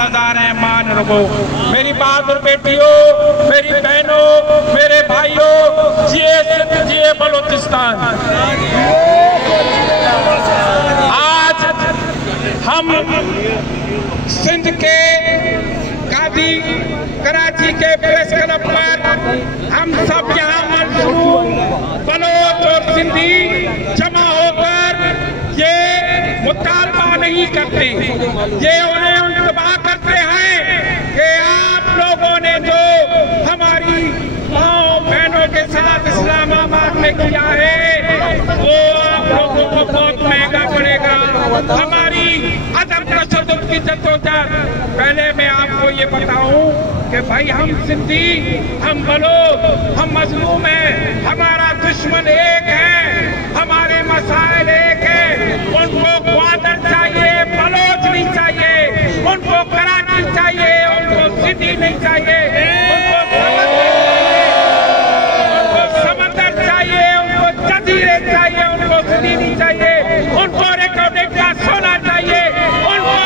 हजार है मान रखो। मेरी बहादुर बेटियों, मेरी बहनों, मेरे भाइयों, जिए सिंध, जिए बलूचिस्तान। आज हम सिंध के कादी कराची के प्रेस क्लब पर हम सब यहाँ मजलूम बलोच और सिंधी जमा होकर ये मुतालबा नहीं करते, ये उन्हें इंतबा करते हैं कि आप लोगों ने जो हमारी माओ बहनों के साथ इस्लामाबाद में किया है वो आप लोगों को बहुत महंगा पड़ेगा। हमारी अदम तशद्दुद की जद्दोजहद, पहले मैं आपको ये बताऊं कि भाई हम सिंधी, हम बलोच, हम मजलूम हैं, हमारा दुश्मन एक है, हमारे मसाइल एक है। उनको ग्वादर चाहिए, बलोच नहीं चाहिए, उनको कराची चाहिए, उनको सिंधी नहीं चाहिए, उनको समंदर चाहिए, उनको जजीरे चाहिए, उनको सिंधी नहीं चाहिए, उनको रिकॉर्डिंग का सोना चाहिए, उनको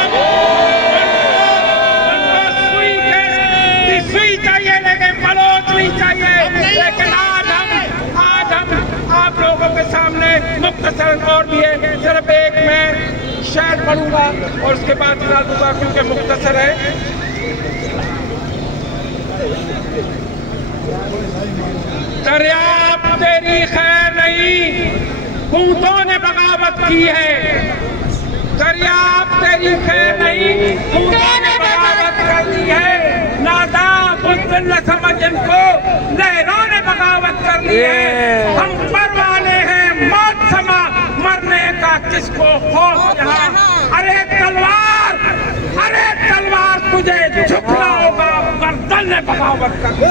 सुई चाहिए, लेकिन बलोच नहीं चाहिए। लेकिन आज हम आप लोगों के सामने मुख्तसर और भी है, सिर्फ एक मैं शेर पढ़ूंगा और उसके बाद निकाल दूंगा क्योंकि मुख्तसर है। दरियाब तेरी खैर नहीं, हुकूमतों ने बगावत की है। दरियाब तेरी खैर नहीं, हुकूमतों ने बगावत कर दी है। नादा बुज़दिल न समझ इनको, लहरों ने बगावत कर ली है। हम मरवाने हैं मौत समा, मरने का किसको खौफ यहाँ। अरे तलवार तुझे झुकना होगा, गर्दन ने बगावत कर दी।